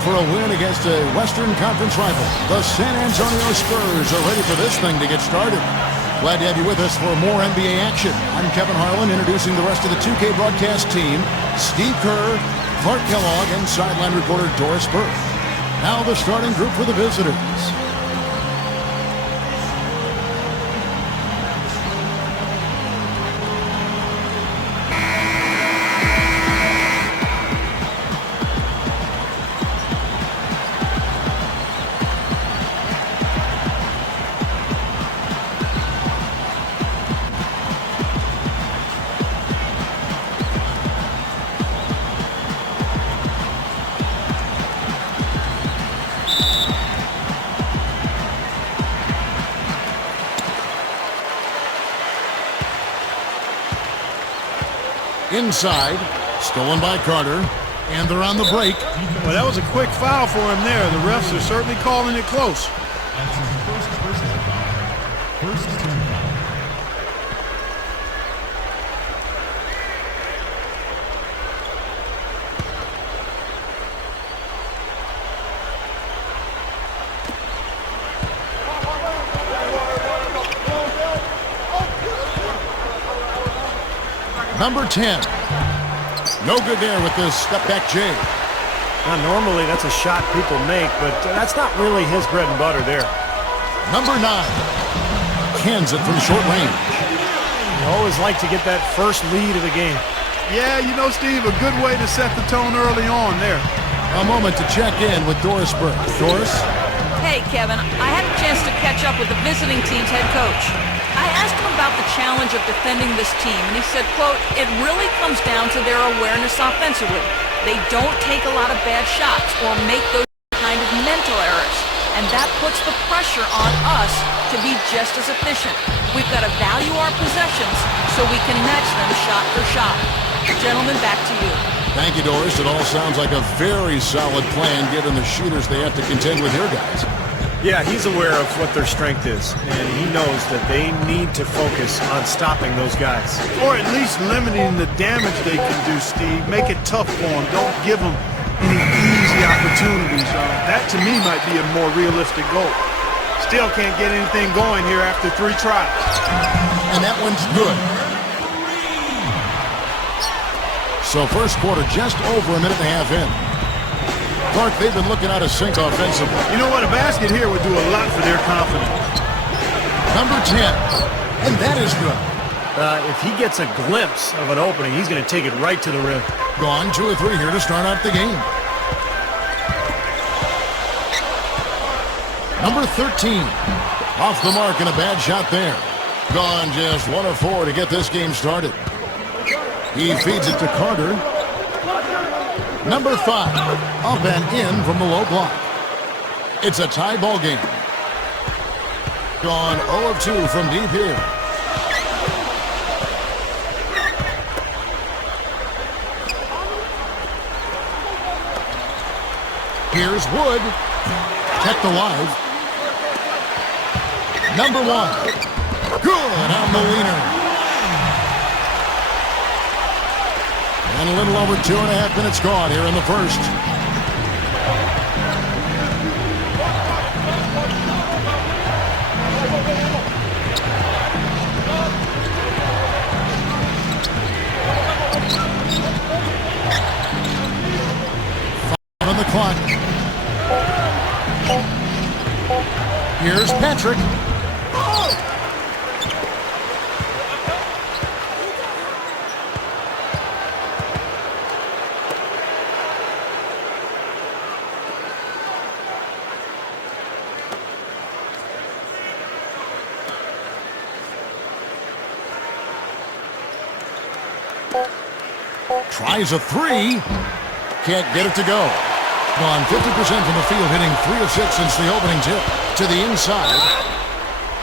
For a win against a Western Conference rival, the San Antonio Spurs are ready for this thing to get started. Glad to have you with us for more NBA action. I'm Kevin Harlan, introducing the rest of the 2K broadcast team: Steve Kerr, Clark Kellogg, and sideline reporter Doris Burke. Now the starting group for the visitors. Inside, stolen by Carter, and they're on the break. Well, that was a quick foul for him there. The refs are certainly calling it close. That's his first personal foul. First team foul. Number 10. No good there with this step-back J. Now, normally that's a shot people make, but that's not really his bread and butter there. Number 9. Cans it from short range. You always like to get that first lead of the game. Yeah, you know, Steve, a good way to set the tone early on there. A moment to check in with Doris Burke. Doris? Hey, Kevin. I had a chance to catch up with the visiting team's head coach. I asked him about the challenge of defending this team, and he said, quote, "It really comes down to their awareness offensively. They don't take a lot of bad shots or make those kind of mental errors, and that puts the pressure on us to be just as efficient. We've got to value our possessions so we can match them shot for shot." Gentlemen, back to you. Thank you, Doris. It all sounds like a very solid plan given the shooters they have to contend with here, guys. Yeah, he's aware of what their strength is, and he knows that they need to focus on stopping those guys. Or at least limiting the damage they can do, Steve. Make it tough for them. Don't give them any easy opportunities. That, to me, might be a more realistic goal. Still can't get anything going here after 3 tries. And that one's good. So first quarter just over a minute and a half in. Clark, they've been looking out of sync offensively. You know what? A basket here would do a lot for their confidence. Number 10. And that is good. If he gets a glimpse of an opening, he's going to take it right to the rim. Gone 2 of 3 here to start out the game. Number 13. Off the mark and a bad shot there. Gone just 1 of 4 to get this game started. He feeds it to Carter. Number 5, up and in from the low block. It's a tie ball game. Gone 0 of 2 from deep here. Here's Wood. Kept alive. Number 1. Good on the leaner. And a little over 2.5 minutes gone here in the first. Five on the clock. Here's Patrick. Tries a 3. Can't get it to go. Gone 50% from the field, hitting 3 of 6 since the opening tip. To the inside.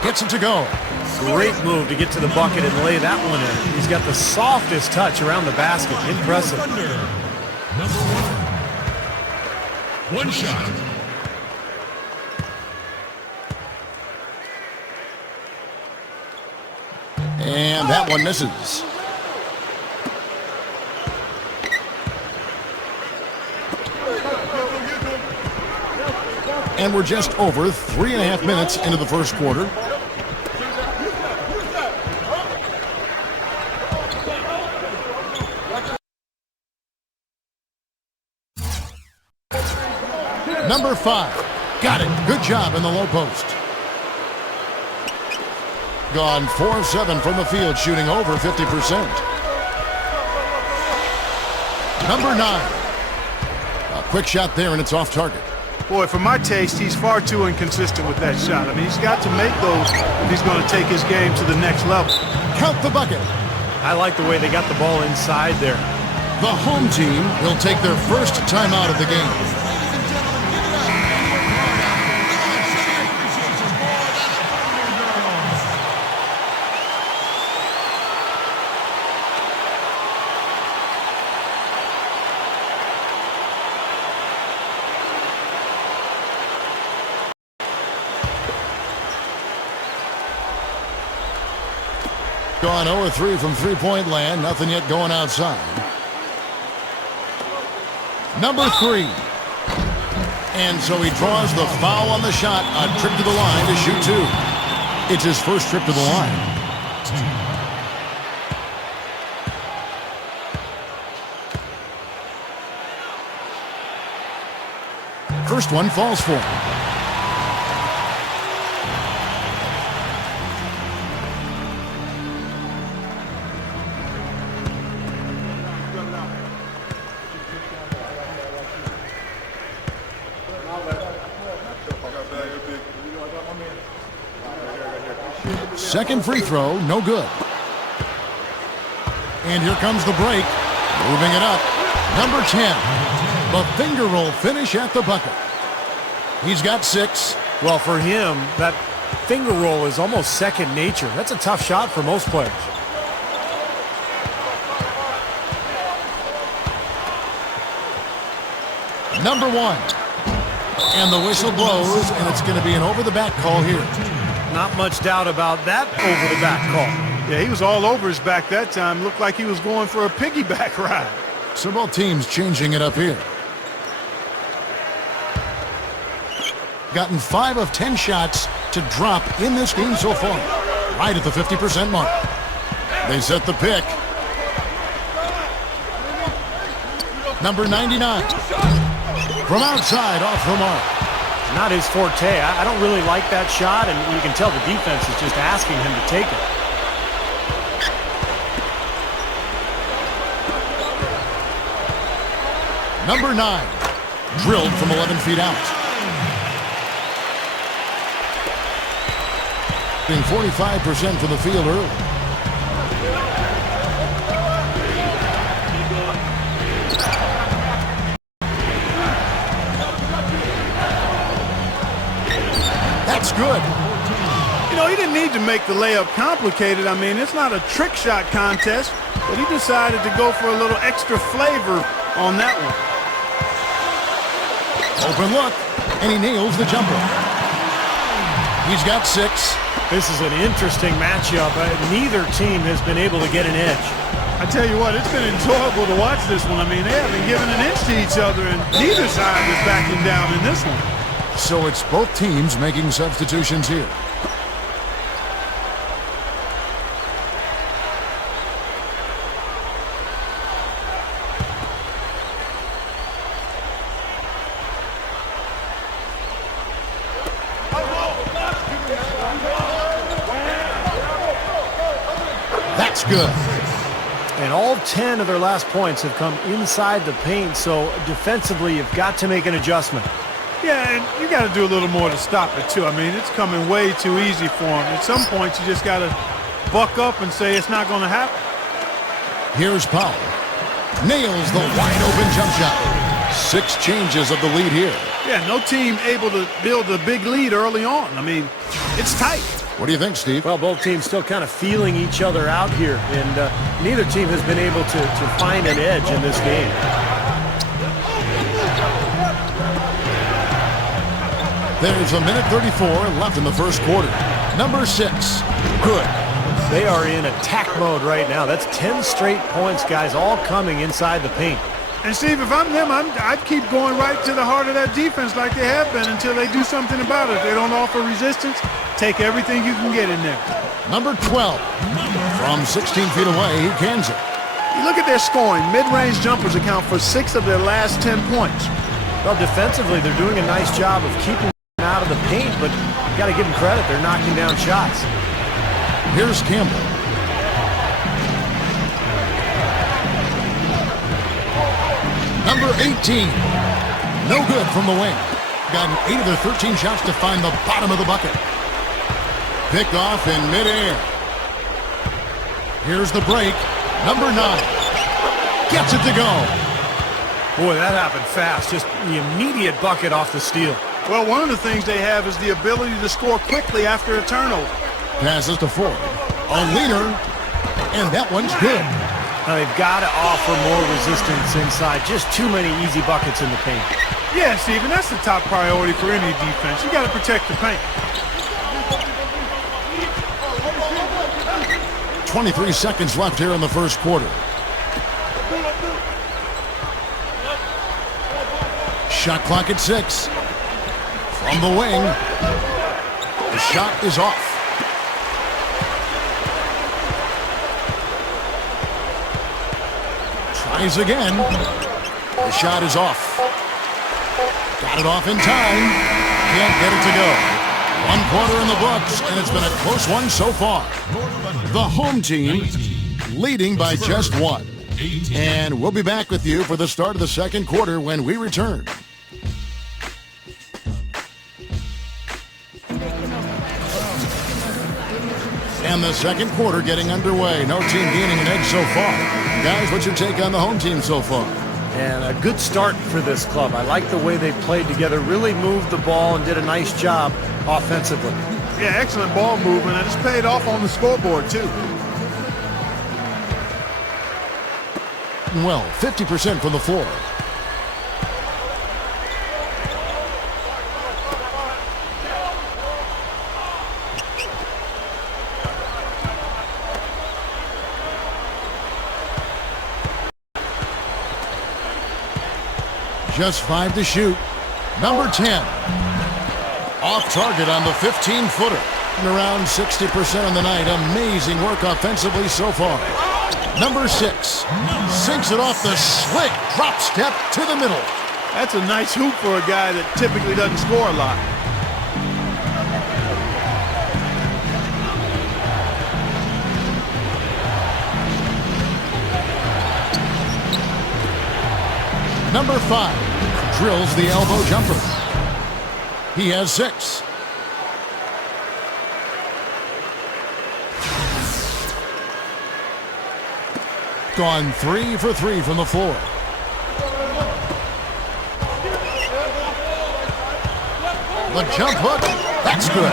Gets it to go. Great move to get to the bucket and lay that one in. He's got the softest touch around the basket. Impressive. Thunder. Number 1. One shot. And that one misses. And we're just over 3.5 minutes into the first quarter. Number 5. Got it. Good job in the low post. Gone 4 of 7 from the field, shooting over 50%. Number 9. A quick shot there, and it's off target. Boy, for my taste, he's far too inconsistent with that shot. I mean, he's got to make those if he's going to take his game to the next level. Count the bucket. I like the way they got the ball inside there. The home team will take their first timeout of the game. Gone 0-3 from three-point land. Nothing yet going outside. Number 3. And so he draws the foul on the shot. A trip to the line to shoot 2. It's his first trip to the line. First one falls for him. Second free throw, no good. And here comes the break. Moving it up. Number 10. The finger roll finish at the bucket. He's got 6. Well, for him, that finger roll is almost second nature. That's a tough shot for most players. Number 1. And the whistle blows, and it's going to be an over-the-back call here. Not much doubt about that over-the-back call. Yeah, he was all over his back that time. Looked like he was going for a piggyback ride. So both teams changing it up here. Gotten 5 of 10 shots to drop in this game so far. Right at the 50% mark. They set the pick. Number 99. From outside, off the mark. Not his forte. I don't really like that shot, and you can tell the defense is just asking him to take it. Number 9. Drilled from 11 feet out. Being 45% from the field early. That's good. You know, he didn't need to make the layup complicated. I mean, it's not a trick shot contest, but he decided to go for a little extra flavor on that one. Open look, and he nails the jumper. He's got 6. This is an interesting matchup. Neither team has been able to get an edge. I tell you what, it's been enjoyable to watch this one. I mean, they haven't given an inch to each other, and neither side is backing down in this one. So it's both teams making substitutions here. That's good. And all 10 of their last points have come inside the paint, so defensively you've got to make an adjustment. Yeah, and you got to do a little more to stop it, too. I mean, it's coming way too easy for him. At some point, you just got to buck up and say it's not going to happen. Here's Powell. Nails the wide-open jump shot. 6 changes of the lead here. Yeah, no team able to build a big lead early on. I mean, it's tight. What do you think, Steve? Well, both teams still kind of feeling each other out here, and neither team has been able to find an edge in this game. There's a minute 34 left in the first quarter. Number 6. Good. They are in attack mode right now. That's 10 straight points, guys, all coming inside the paint. And Steve, if I'm them, I'd keep going right to the heart of that defense like they have been until they do something about it. If they don't offer resistance, take everything you can get in there. Number 12. From 16 feet away, he cans it. You look at their scoring. Mid-range jumpers account for 6 of their last 10 points. Well, defensively, they're doing a nice job of keeping them out of the paint, but you got to give them credit. They're knocking down shots. Here's Campbell. Number 18. No good from the wing. Got 8 of their 13 shots to find the bottom of the bucket. Picked off in midair. Here's the break. Number 9. Gets it to go. Boy, that happened fast. Just the immediate bucket off the steal. Well, one of the things they have is the ability to score quickly after a turnover. Passes to Ford. A leader. And that one's good. Now, they've got to offer more resistance inside. Just too many easy buckets in the paint. Yeah, Steven, that's the top priority for any defense. You got to protect the paint. 23 seconds left here in the first quarter. Shot clock at 6. From the wing. The shot is off. Tries again. The shot is off. Got it off in time. Can't get it to go. 1 quarter in the books, and it's been a close one so far. The home team leading by just 1. And we'll be back with you for the start of the second quarter when we return. And the second quarter getting underway. No team gaining an edge so far. Guys, what's your take on the home team so far? And a good start for this club. I like the way they played together, really moved the ball and did a nice job offensively. Yeah, excellent ball movement, and it's paid off on the scoreboard, too. Well, 50% from the floor. Just 5 to shoot. Number 10. Off target on the 15-footer. And around 60% on the night. Amazing work offensively so far. Number 6. Sinks it off the slick drop step to the middle. That's a nice hoop for a guy that typically doesn't score a lot. Number 5 drills the elbow jumper. He has 6. Gone 3 for 3 from the floor. The jump hook, that's good.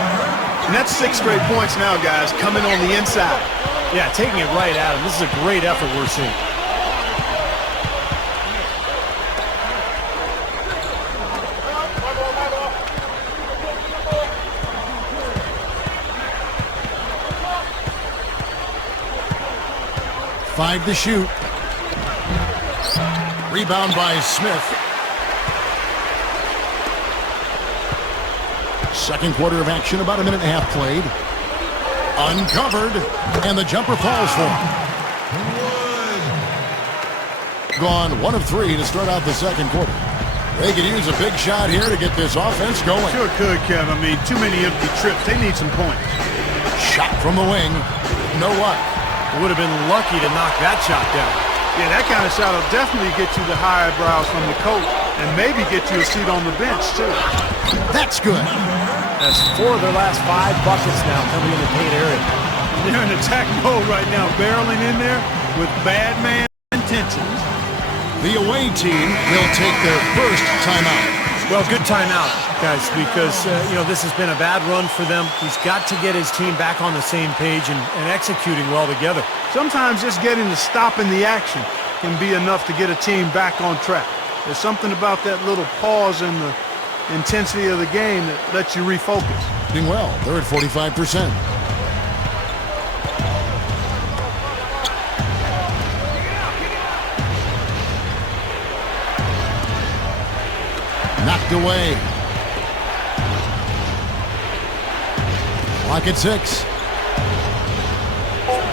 And that's 6 straight points now, guys, coming on the inside. Yeah, taking it right at him. This is a great effort we're seeing. Five to shoot. Rebound by Smith. Second quarter of action, about a minute and a half played. Uncovered, and the jumper falls for him. Gone 1 of 3 to start out the second quarter. They could use a big shot here to get this offense going. Sure could, Kev. I mean, too many empty trips. They need some points. Shot from the wing. No luck. Would have been lucky to knock that shot down. Yeah, that kind of shot will definitely get you the high eyebrows from the coach and maybe get you a seat on the bench, too. That's good. That's 4 of their last 5 buckets now coming in the paint area. They're in attack mode right now, barreling in there with bad man intentions. The away team will take their first timeout. Well, good timeout, guys, because, this has been a bad run for them. He's got to get his team back on the same page and executing well together. Sometimes just getting to stop in the action can be enough to get a team back on track. There's something about that little pause in the intensity of the game that lets you refocus. Doing well. They're at 45%. Knocked away. Clock at 6.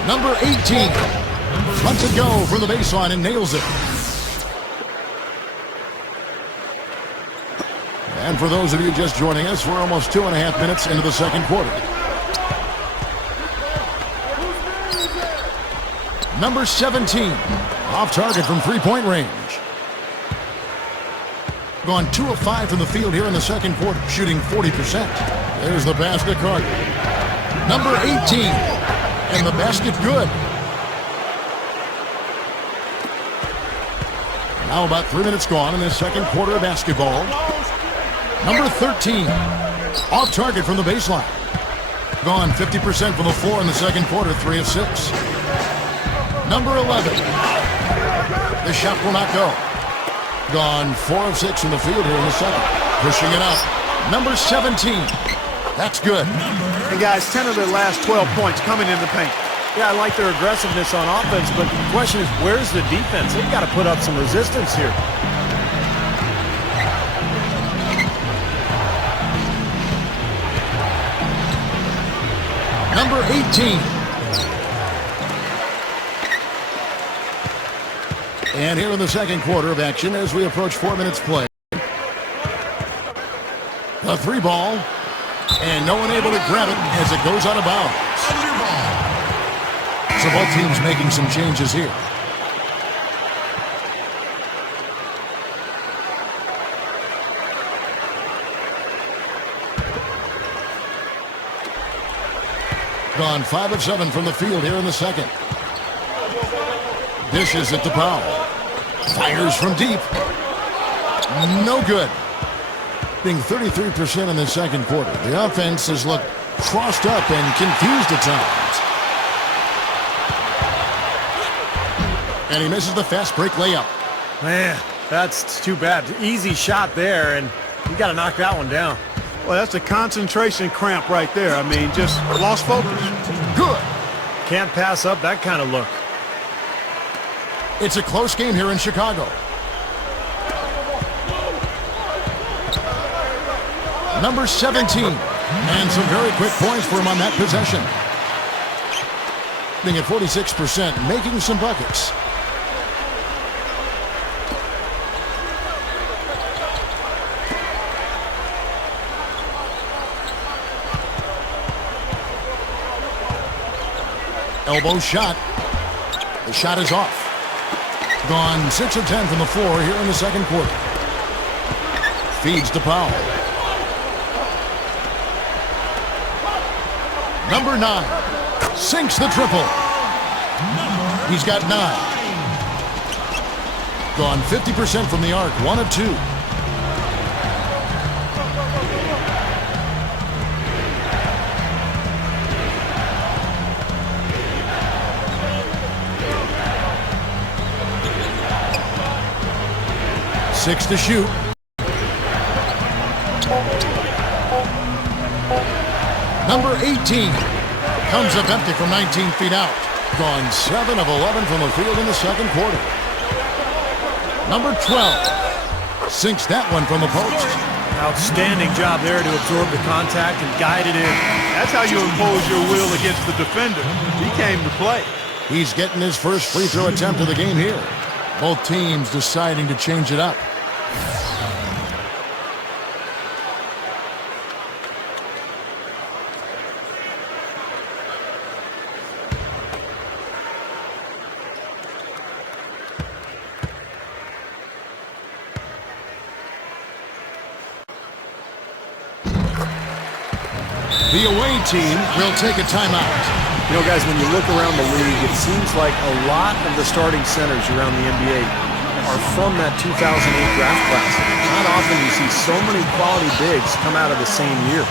Number 18. Lets it go from the baseline and nails it. And for those of you just joining us, we're almost 2.5 minutes into the second quarter. Number 17. Off target from three-point range. Gone 2 of 5 from the field here in the second quarter, shooting 40%. There's the basket card. Number 18. And the basket good. Now about 3 minutes gone in the second quarter of basketball. Number 13. Off target from the baseline. Gone 50% from the floor in the second quarter, 3 of 6. Number 11. The shot will not go. Gone 4 of 6 from the field here in the second. Pushing it up. Number 17. That's good. And guys, 10 of their last 12 points coming in the paint. Yeah, I like their aggressiveness on offense, but the question is, where's the defense? They've got to put up some resistance here. Number 18. And here in the second quarter of action as we approach 4 minutes play. A 3 ball. And no one able to grab it as it goes out of bounds. So both teams making some changes here. Gone 5 of 7 from the field here in the second. Dishes at the Powell. Fires from deep. No good. Being 33% in the second quarter. The offense has looked crossed up and confused at times. And he misses the fast break layup. Man, that's too bad. Easy shot there, and you got to knock that one down. Well, that's a concentration cramp right there. I mean, just lost focus. Good. Can't pass up that kind of look. It's a close game here in Chicago. Number 17. And some very quick points for him on that possession. Being at 46%, making some buckets. Elbow shot. The shot is off. Gone 6 of 10 from the floor here in the second quarter. Feeds to Powell. Number 9. Sinks the triple. He's got 9. Gone 50% from the arc. 1 of 2. Six to shoot. Number 18 comes up empty from 19 feet out. Gone 7 of 11 from the field in the second quarter. Number 12 sinks that one from the post. Outstanding job there to absorb the contact and guide it in. That's how you impose your will against the defender. He came to play. He's getting his first free throw attempt of the game here. Both teams deciding to change it up. The away team will take a timeout. You know, guys, when you look around the league, it seems like a lot of the starting centers around the NBA are from that 2008 draft class. Not often you see so many quality bigs come out of the same year.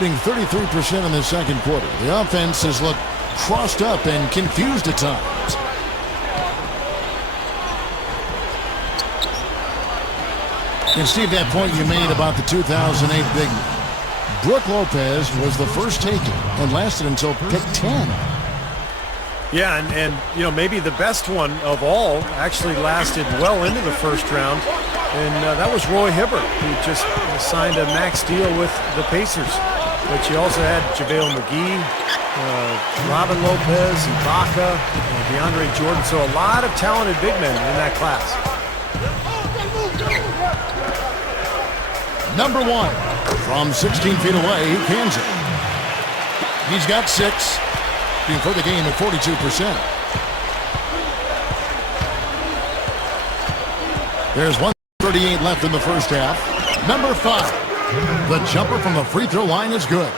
Being 33% in the second quarter. The offense has looked crossed up and confused at times. And Steve, that point you made about the 2008 big Brooke Lopez was the first taken and lasted until pick 10. Yeah, and you know, maybe the best one of all actually lasted well into the first round, and that was Roy Hibbert, who just signed a max deal with the Pacers. But you also had JaVale McGee, Robin Lopez, Ibaka, DeAndre Jordan. So a lot of talented big men in that class. Number 1, from 16 feet away, he cans it. He's got 6. For the game at 42%. There's 1:38 left in the first half. Number 5. The jumper from the free throw line is good.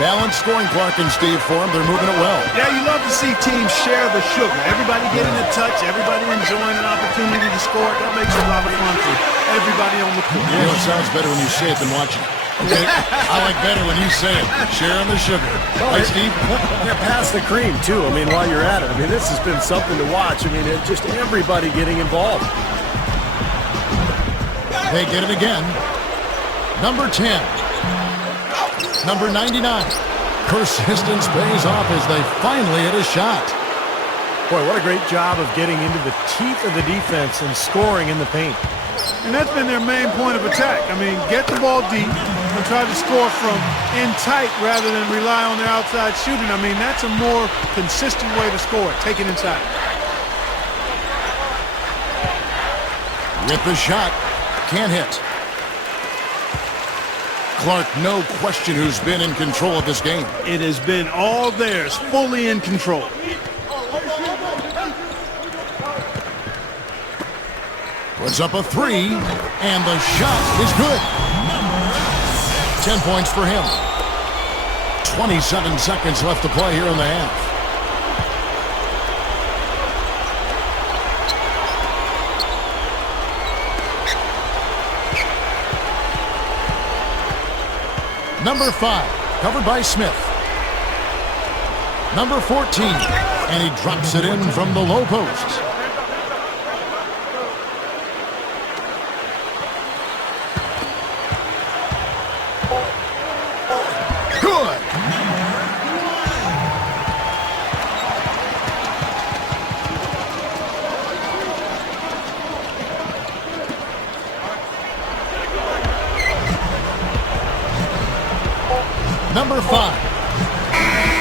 Balanced scoring, Clark and Steve, for them. They're moving it well. Yeah, you love to see teams share the sugar. Everybody getting a touch, everybody enjoying an opportunity to score. That makes it a lot of fun for everybody on the court. You know, it sounds better when you say it than watching it. Okay? I like better when you say it. Sharing the sugar. Right, Steve? Yeah, pass the cream, too. I mean, while you're at it. I mean, this has been something to watch. I mean, just everybody getting involved. They get it again. Number 10. Number 99. Persistence pays off as they finally hit a shot. Boy, what a great job of getting into the teeth of the defense and scoring in the paint. And that's been their main point of attack. I mean, get the ball deep and try to score from in tight rather than rely on their outside shooting. I mean, that's a more consistent way to score. Take it inside. With the shot. Can't hit. Clark, no question who's been in control of this game. It has been all theirs, fully in control. Puts up a 3, and the shot is good. 10 points for him. 27 seconds left to play here in the half. Number 5, covered by Smith. Number 14, and he drops it in from the low post. Good. Number 5.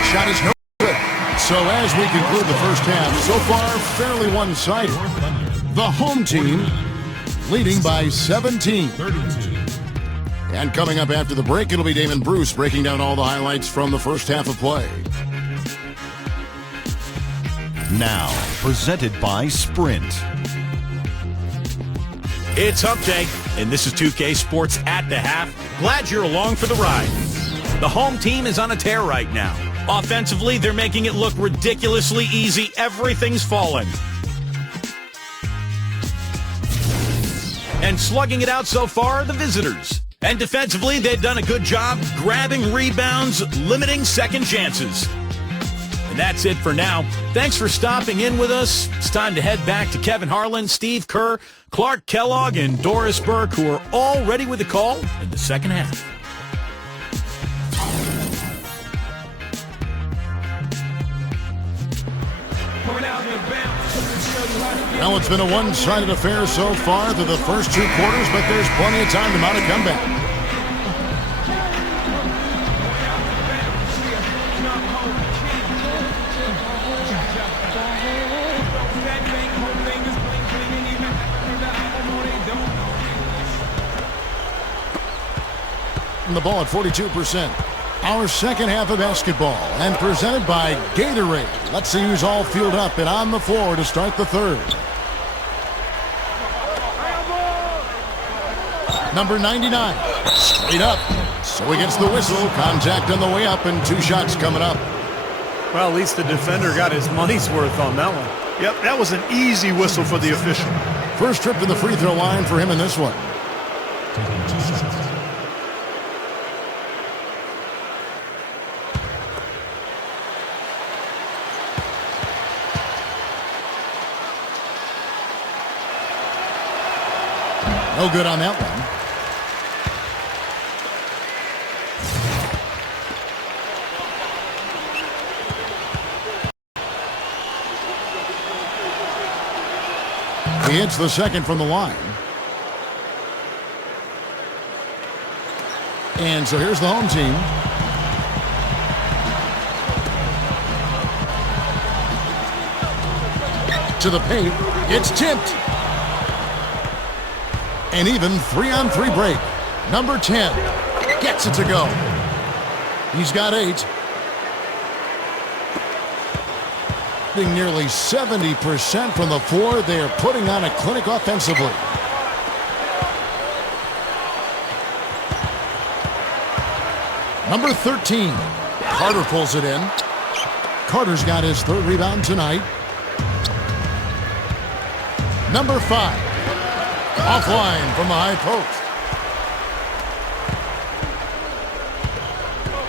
Shot is no good. So as we conclude the first half, so far fairly one-sided. The home team leading by 17. And coming up after the break, it'll be Damon Bruce breaking down all the highlights from the first half of play. Now, presented by Sprint. It's Hump Day, and this is 2K Sports at the half. Glad you're along for the ride. The home team is on a tear right now. Offensively, they're making it look ridiculously easy. Everything's falling. And slugging it out so far are the visitors. And defensively, they've done a good job grabbing rebounds, limiting second chances. And that's it for now. Thanks for stopping in with us. It's time to head back to Kevin Harlan, Steve Kerr, Clark Kellogg, and Doris Burke, who are all ready with the call in the second half. Well, it's been a one-sided affair so far through the first 2 quarters, but there's plenty of time to mount a comeback. And the ball at 42%. Our second half of basketball, and presented by Gatorade. Let's see who's all fueled up and on the floor to start the third. Number 99, straight up. So he gets the whistle. Contact on the way up, and 2 shots coming up. Well, at least the defender got his money's worth on that one. Yep, that was an easy whistle for the official. First trip to the free throw line for him in this one. Taking 2 shots. No good on that one. He hits the second from the line. And so here's the home team. To the paint. It's tipped. An even 3-on-3 break. Number 10 gets it to go. He's got 8. Nearly 70% from the floor. They are putting on a clinic offensively. Number 13. Carter pulls it in. Carter's got his 3rd rebound tonight. Number 5. Offline from the high post.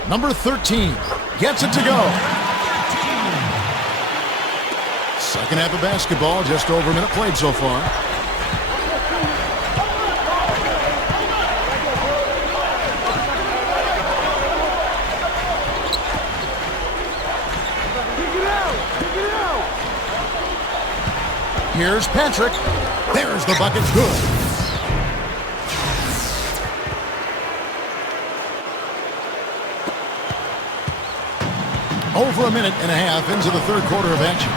Number 13 gets it to go. Second half of basketball, just over a minute played so far. Here's Patrick. There's the bucket. Good. Over a minute and a half into the 3rd quarter of action.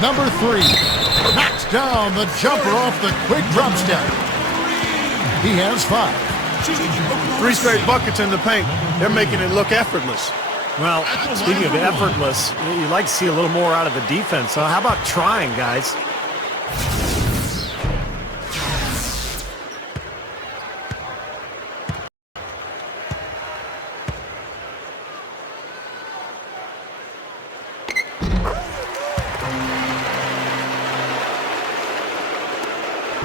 Number 3 knocks down the jumper off the quick drop step. He has 5. 3 straight buckets in the paint. They're making it look effortless. Well, speaking of effortless, you'd like to see a little more out of the defense. So how about trying, guys?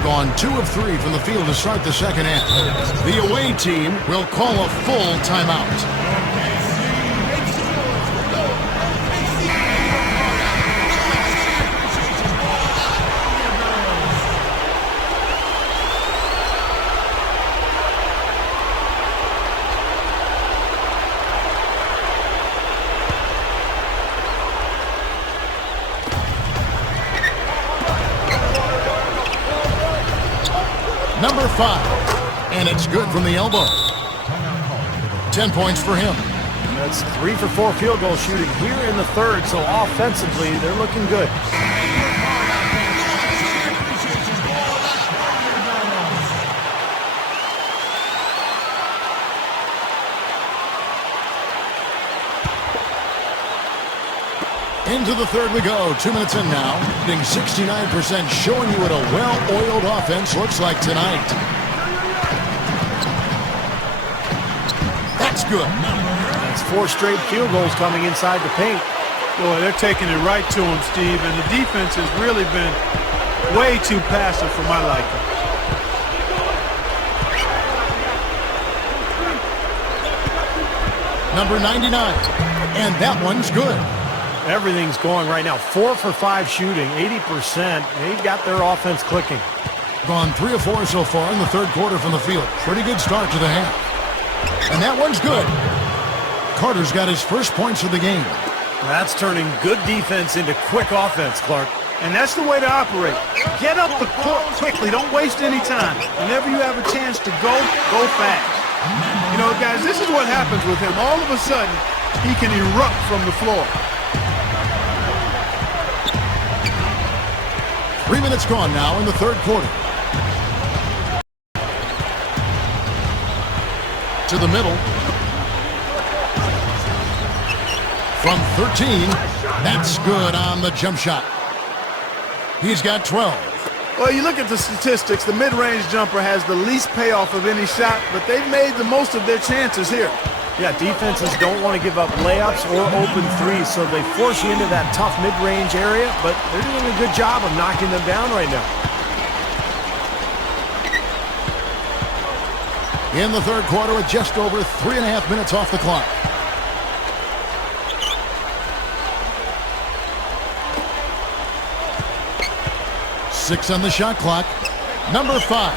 Gone 2 of 3 from the field to start the second half. The away team will call a full timeout. Number 5, and it's good from the elbow. 10 points for him. That's 3 for 4 field goal shooting here in the 3rd, so offensively, they're looking good. Into the 3rd we go. 2 minutes in now. Being 69%, showing you what a well-oiled offense looks like tonight. That's good. That's 4 straight field goals coming inside the paint. Boy, they're taking it right to him, Steve, and the defense has really been way too passive for my liking. Number 99, and that one's good. Everything's going right now. 4 for 5 shooting, 80%. They've got their offense clicking. Gone 3 of 4 so far in the 3rd quarter from the field. Pretty good start to the half. And that one's good. Carter's got his first points of the game. That's turning good defense into quick offense, Clark. And that's the way to operate. Get up the court quickly. Don't waste any time. Whenever you have a chance to go fast. You know, guys, this is what happens with him. All of a sudden, he can erupt from the floor. 3 minutes gone now in the 3rd quarter. To the middle. From 13, that's good on the jump shot. He's got 12. Well, you look at the statistics, the mid-range jumper has the least payoff of any shot, but they've made the most of their chances here. Yeah, defenses don't want to give up layups or open threes, so they force you into that tough mid-range area, but they're doing a good job of knocking them down right now. In the 3rd quarter with just over 3.5 minutes off the clock. Six on the shot clock. Number 5.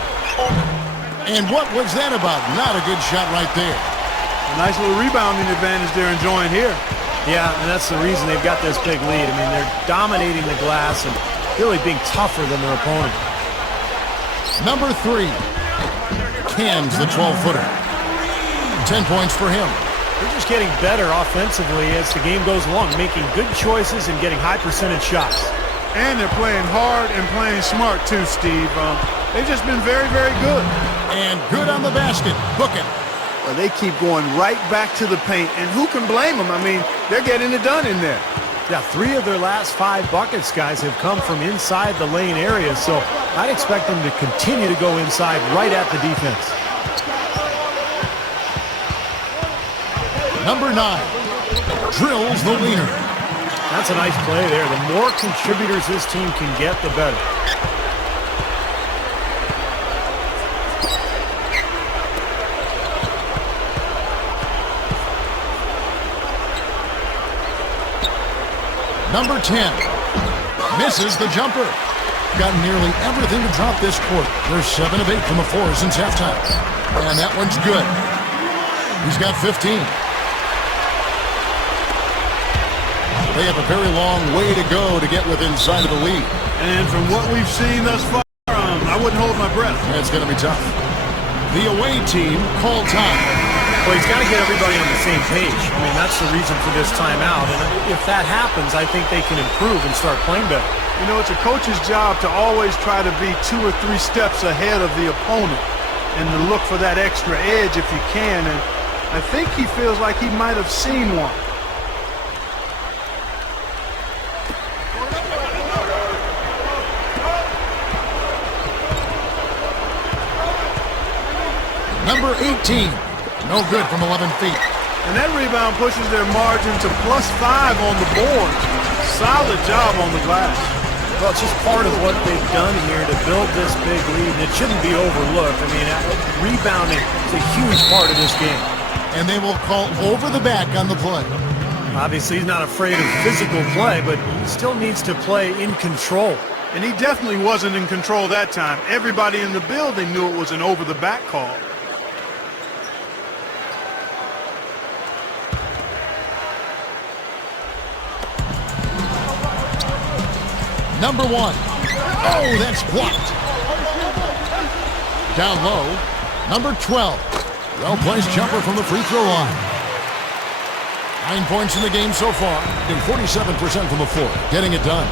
And what was that about? Not a good shot right there. A nice little rebounding advantage they're enjoying here. Yeah, and that's the reason they've got this big lead. I mean, they're dominating the glass and really being tougher than their opponent. Number 3, Cam's the 12-footer. 10 points for him. They're just getting better offensively as the game goes along, making good choices and getting high percentage shots. And they're playing hard and playing smart too, Steve. They've just been very, very good. And good on the basket. Book it. Well, they keep going right back to the paint, and who can blame them? I mean, they're getting it done in there. Yeah, 3 of their last 5 buckets, guys, have come from inside the lane area, so I'd expect them to continue to go inside right at the defense. Number 9, drills the leaner. That's a nice play there. The more contributors this team can get, the better. Number 10, misses the jumper. Got nearly everything to drop this quarter. They're 7 of 8 from the floor since halftime. And that one's good. He's got 15. They have a very long way to go to get within sight of the lead. And from what we've seen thus far, I wouldn't hold my breath. It's going to be tough. The away team called time. Well, he's got to get everybody on the same page. I mean, that's the reason for this timeout. And if that happens, I think they can improve and start playing better. You know, it's a coach's job to always try to be 2 or 3 steps ahead of the opponent and to look for that extra edge if you can. And I think he feels like he might have seen one. Number 18, no good from 11 feet. And that rebound pushes their margin to +5 on the board. Solid job on the glass. Well, it's just part of what they've done here to build this big lead, and it shouldn't be overlooked. I mean, rebounding is a huge part of this game. And they will call over the back on the play. Obviously, he's not afraid of physical play, but he still needs to play in control. And he definitely wasn't in control that time. Everybody in the building knew it was an over-the-back call. Number 1. Oh, that's blocked. Down low. Number 12. Well-placed jumper from the free throw line. 9 points in the game so far. And 47% from the floor. Getting it done.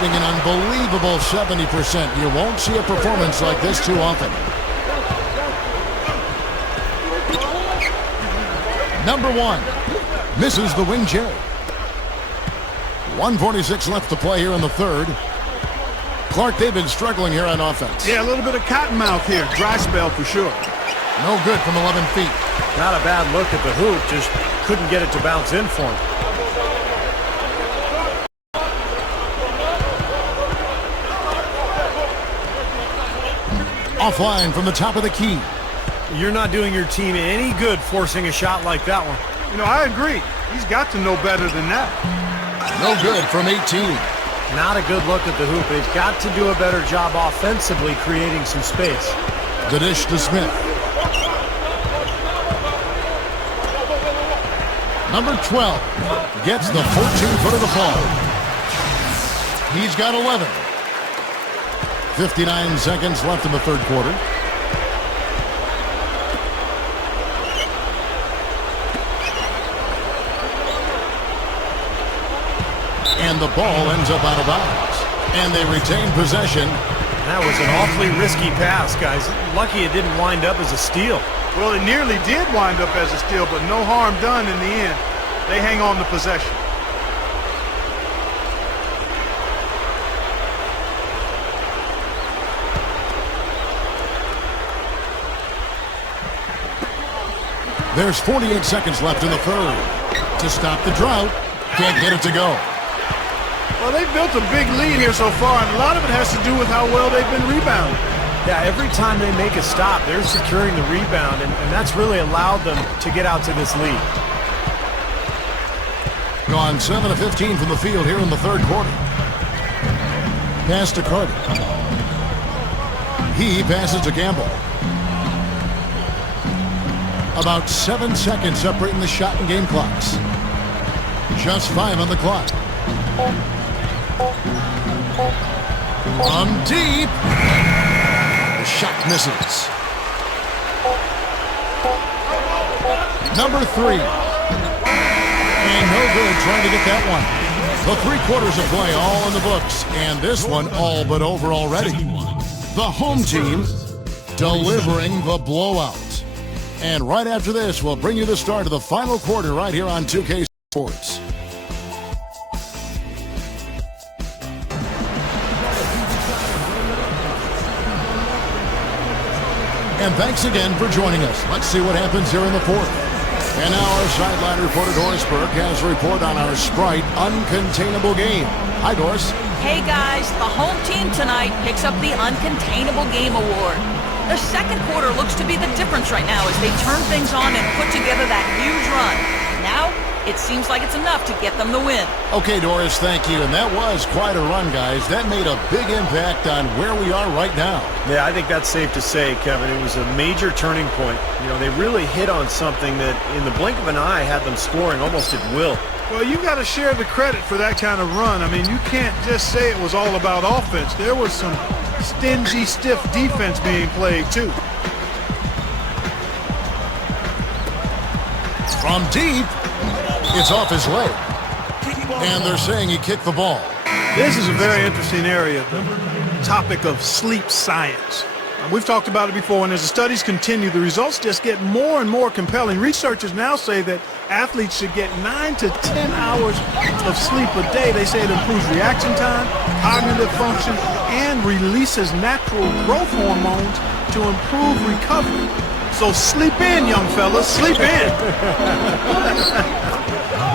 An unbelievable 70%. You won't see a performance like this too often. Number 1, misses the wing Jerry. 1:46 left to play here in the third. Clark, they've been struggling here on offense. Yeah, a little bit of cottonmouth here. Dry spell for sure. No good from 11 feet. Not a bad look at the hoop, just couldn't get it to bounce in for him. Offline from the top of the key. You're not doing your team any good forcing a shot like that one. You know, I agree. He's got to know better than that. No good from 18. Not a good look at the hoop. They've got to do a better job offensively creating some space. The dish to Smith. Number 12 gets the 14-foot of the ball. He's got 11. 59 seconds left in the third quarter. And the ball ends up out of bounds. And they retain possession. That was an awfully risky pass, guys. Lucky it didn't wind up as a steal. Well, it nearly did wind up as a steal, but no harm done in the end. They hang on to possession. There's 48 seconds left in the third. To stop the drought, can't get it to go. Well, they've built a big lead here so far, and a lot of it has to do with how well they've been rebounding. Yeah, every time they make a stop, they're securing the rebound, and that's really allowed them to get out to this lead. Gone 7 of 15 from the field here in the third quarter. pass to Carter. He passes to Gamble. About 7 seconds separating the shot and game clocks. Just 5 on the clock. From deep. The shot misses. Number 3. And no good trying to get that one. The 3 quarters of play all in the books. And this one all but over already. The home team delivering the blowout. And right after this, we'll bring you the start of the final quarter right here on 2K Sports. And thanks again for joining us. Let's see what happens here in the fourth. And now our sideline reporter Doris Burke has a report on our Sprite Uncontainable game. Hi, Doris. Hey, guys. The home team tonight picks up the Uncontainable Game Award. The second quarter looks to be the difference right now as they turn things on and put together that huge run. Now, it seems like it's enough to get them the win. Okay, Doris, thank you. And that was quite a run, guys. That made a big impact on where we are right now. Yeah, I think that's safe to say, Kevin. It was a major turning point. You know, they really hit on something that in the blink of an eye had them scoring almost at will. Well, you got to share the credit for that kind of run. I mean, you can't just say it was all about offense. There was some stingy, stiff defense being played, too. From deep, it's off his leg. And they're saying he kicked the ball. This is a very interesting area, the topic of sleep science. We've talked about it before, and as the studies continue, the results just get more and more compelling. Researchers now say that athletes should get 9 to 10 hours of sleep a day. They say it improves reaction time, cognitive function, and releases natural growth hormones to improve recovery. So sleep in, young fellas, sleep in.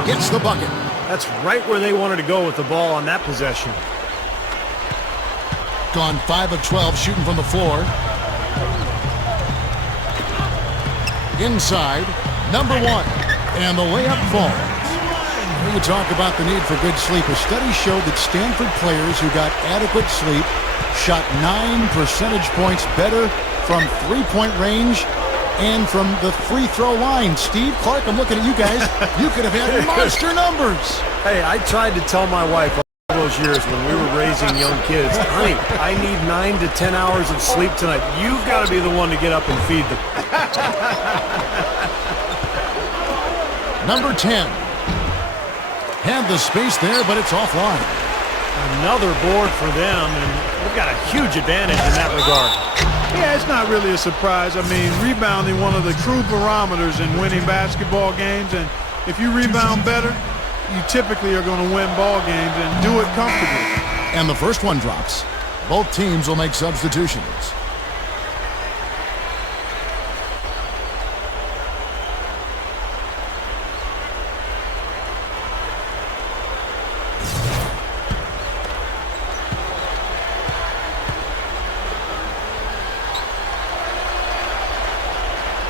Gets the bucket. That's right where they wanted to go with the ball on that possession. Gone 5 of 12 shooting from the floor. Inside, number 1. And the layup falls. When you talk about the need for good sleep, a study showed that Stanford players who got adequate sleep shot 9 percentage points better from three-point range and from the free throw line. Steve, Clark, I'm looking at you guys. You could have had monster numbers. Hey, I tried to tell my wife all those years when we were raising young kids, honey, I need 9 to 10 hours of sleep tonight. You've got to be the one to get up and feed them. Number 10. Had the space there, but it's offline. Another board for them, and they've got a huge advantage in that regard. Yeah, it's not really a surprise. I mean, rebounding one of the true barometers in winning basketball games, and if you rebound better, you typically are going to win ball games and do it comfortably. And the first one drops. Both teams will make substitutions.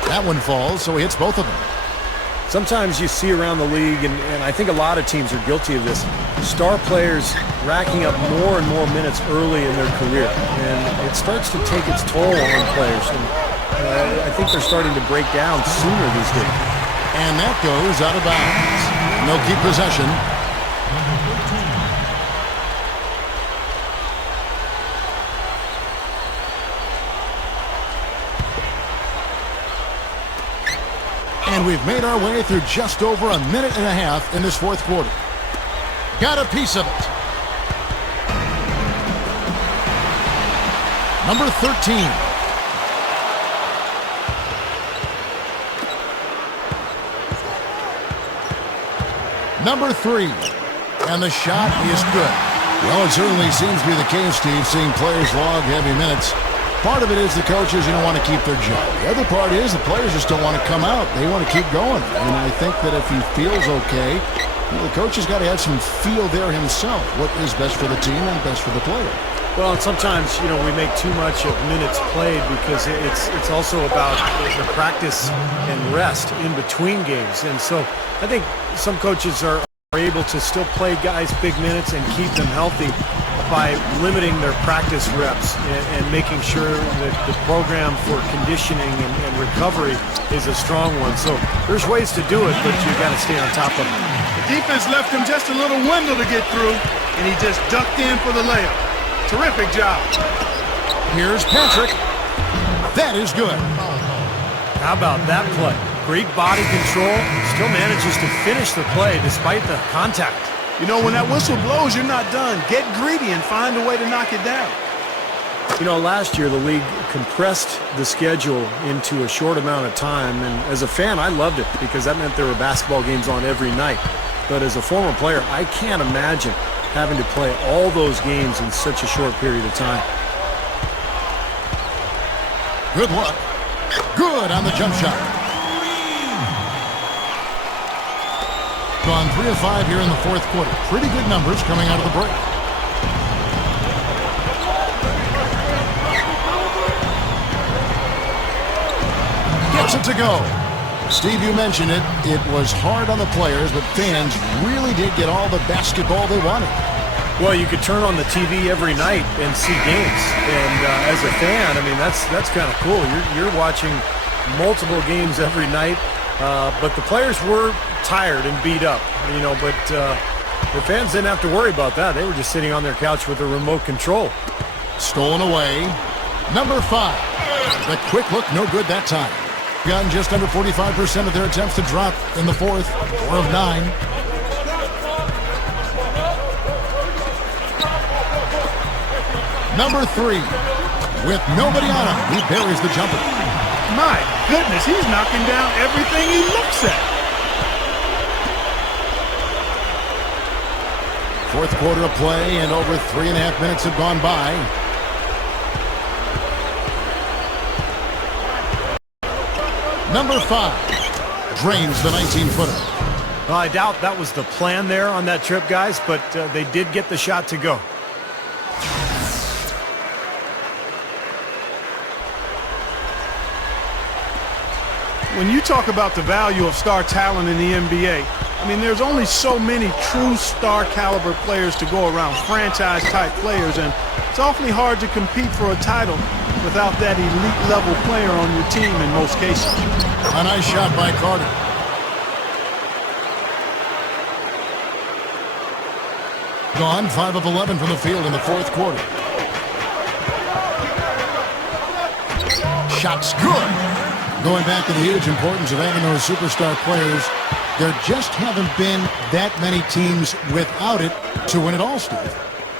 That one falls, so he hits both of them. Sometimes you see around the league, and I think a lot of teams are guilty of this, star players racking up more and more minutes early in their career. And it starts to take its toll on players. And I think they're starting to break down sooner these days. And that goes out of bounds. And they'll keep possession. And we've made our way through just over a minute and a half in this fourth quarter. Got a piece of it. Number 13. Number 3. And the shot is good. Well, it certainly seems to be the case, Steve, seeing players log heavy minutes. Part of it is the coaches, want to keep their job. The other part is the players just don't want to come out. They want to keep going. And I think that if he feels okay, the coach has got to have some feel there himself. What is best for the team and best for the player. Well, and sometimes, we make too much of minutes played because it's also about the practice and rest in between games. And so I think some coaches are able to still play guys big minutes and keep them healthy. by limiting their practice reps and making sure that the program for conditioning and recovery is a strong one. So there's ways to do it, but you got to stay on top of it. The defense left him just a little window to get through, and he just ducked in for the layup. Terrific job. Here's Patrick. That is good. How about that play? Great body control. Still manages to finish the play despite the contact. You know, when that whistle blows, you're not done. Get greedy and find a way to knock it down. You know, last year the league compressed the schedule into a short amount of time, and as a fan, I loved it because that meant there were basketball games on every night. But as a former player, I can't imagine having to play all those games in such a short period of time. Good luck. Good on the jump shot. Gone 3 of 5 here in the fourth quarter. Pretty good numbers coming out of the break. Gets it to go. Steve, you mentioned it. It was hard on the players, but fans really did get all the basketball they wanted. Well, you could turn on the TV every night and see games. And as a fan, I mean, that's kind of cool. You're watching multiple games every night. But the players were tired and beat up, you know, but the fans didn't have to worry about that. They were just sitting on their couch with a remote control. Stolen away. Number 5. The quick look, no good that time. Gotten just under 45% of their attempts to drop in the fourth. 4 of 9. Number 3. With nobody on him, he buries the jumper. My goodness, he's knocking down everything he looks at. Fourth quarter of play, and over 3.5 minutes have gone by. Number 5 drains the 19-footer. Well, I doubt that was the plan there on that trip, guys, but they did get the shot to go. When you talk about the value of star talent in the NBA, I mean, there's only so many true star caliber players to go around, franchise-type players, and it's awfully hard to compete for a title without that elite-level player on your team in most cases. A nice shot by Carter. Gone 5 of 11 from the field in the fourth quarter. Shot's good. Going back to the huge importance of having those superstar players, there just haven't been that many teams without it to win it all, Steve.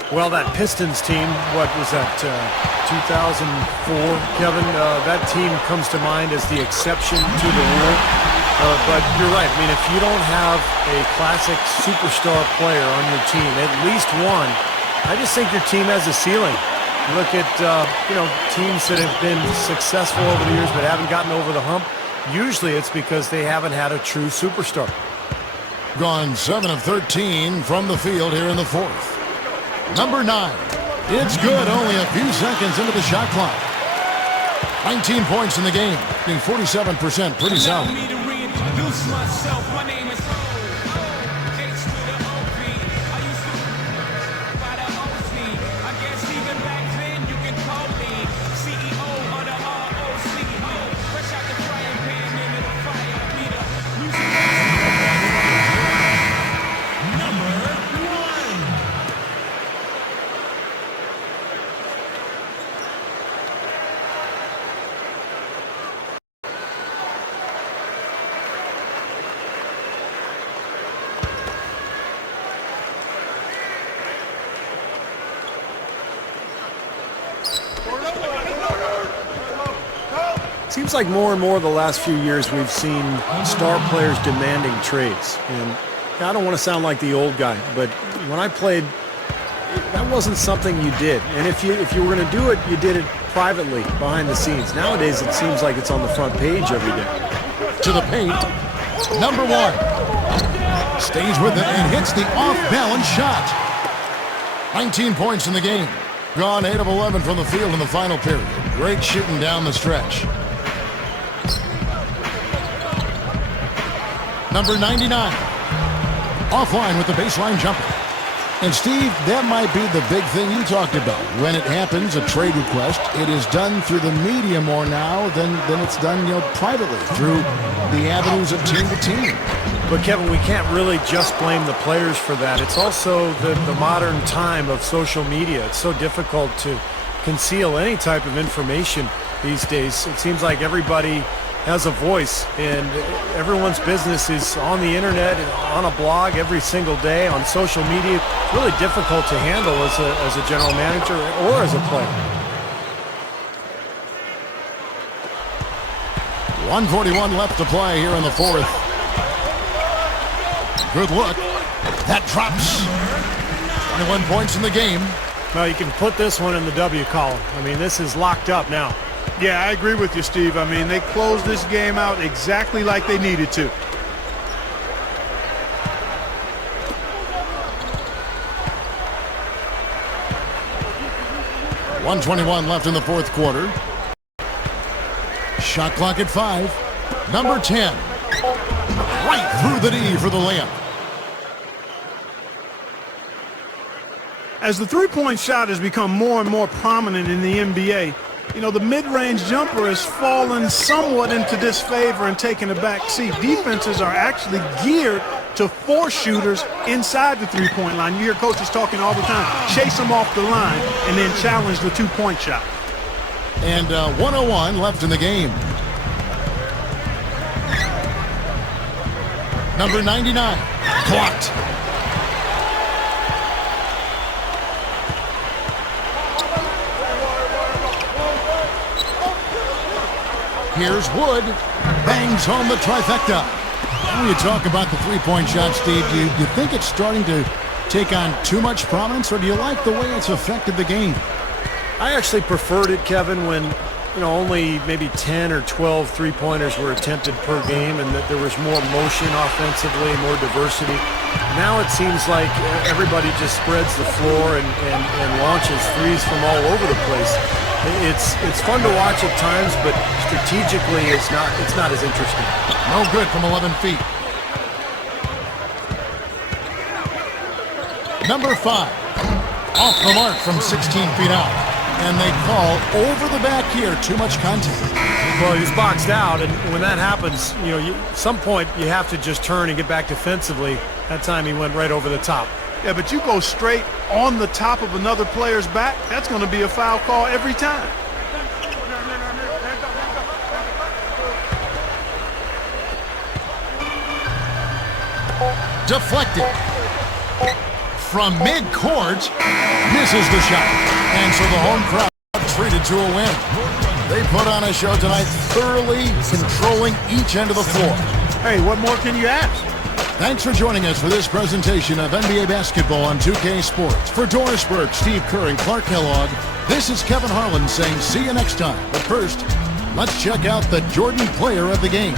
Well, that Pistons team, what was that, 2004, Kevin? That team comes to mind as the exception to the rule. But you're right. I mean, if you don't have a classic superstar player on your team, at least one, I just think your team has a ceiling. Look at, teams that have been successful over the years but haven't gotten over the hump. Usually it's because they haven't had a true superstar. Gone 7 of 13 from the field here in the fourth. Number 9. It's good, only a few seconds into the shot clock. 19 points in the game, being 47%, pretty solid. Allow me to reintroduce myself. My name is H to the OP. I used to by the OC. I guess even back then you can call me CEO of the ROCO. Fresh out the frying pan into the fire. Be the music. Number 1. Seems like more and more the last few years we've seen star players demanding trades. And I don't want to sound like the old guy, but when I played, that wasn't something you did. And if you were going to do it, you did it privately, behind the scenes. Nowadays, it seems like it's on the front page every day. To the paint. Number 1. Stays with it and hits the off-balance shot. 19 points in the game. Gone 8 of 11 from the field in the final period. Great shooting down the stretch. Number 99. Offline with the baseline jumper. And Steve, that might be the big thing you talked about. When it happens, a trade request, it is done through the media more now than it's done, privately through the avenues of team to team. But Kevin, we can't really just blame the players for that. It's also the modern time of social media. It's so difficult to conceal any type of information these days. It seems like everybody has a voice, and everyone's business is on the internet, on a blog every single day, on social media. It's really difficult to handle as a general manager or as a player. 1:41 left to play here in the fourth. Good look. That drops. 21 points in the game. Well, you can put this one in the W column. I mean, this is locked up now. Yeah, I agree with you, Steve. I mean, they closed this game out exactly like they needed to. .121 left in the fourth quarter. Shot clock at 5. Number 10. Right through the D for the layup. As the three-point shot has become more and more prominent in the NBA, the mid-range jumper has fallen somewhat into disfavor and taken a back seat. Defenses are actually geared to force shooters inside the three-point line. You hear coaches talking all the time. Chase them off the line and then challenge the two-point shot. And 1:01 left in the game. Number 99. Blocked. Here's Wood. Bangs home the trifecta. When you talk about the three-point shot, Steve, do you think it's starting to take on too much prominence, or do you like the way it's affected the game? I actually preferred it, Kevin, when only maybe 10 or 12 three-pointers were attempted per game, and that there was more motion offensively, more diversity. Now it seems like everybody just spreads the floor and launches threes from all over the place. It's fun to watch at times, but strategically it's not as interesting. No good from 11 feet. Number 5. Off the mark from 16 feet out. And they call over the back here, too much contact. Well, he's boxed out, and when that happens, at some point you have to just turn and get back defensively. That time he went right over the top. Yeah, but you go straight on the top of another player's back, that's going to be a foul call every time. Deflected. From midcourt, misses the shot. And so the home crowd treated to a win. They put on a show tonight, thoroughly controlling each end of the floor. Hey, what more can you ask? Thanks for joining us for this presentation of NBA basketball on 2K Sports. For Doris Burke, Steve Kerr, and Clark Kellogg, this is Kevin Harlan saying see you next time. But first, let's check out the Jordan player of the game.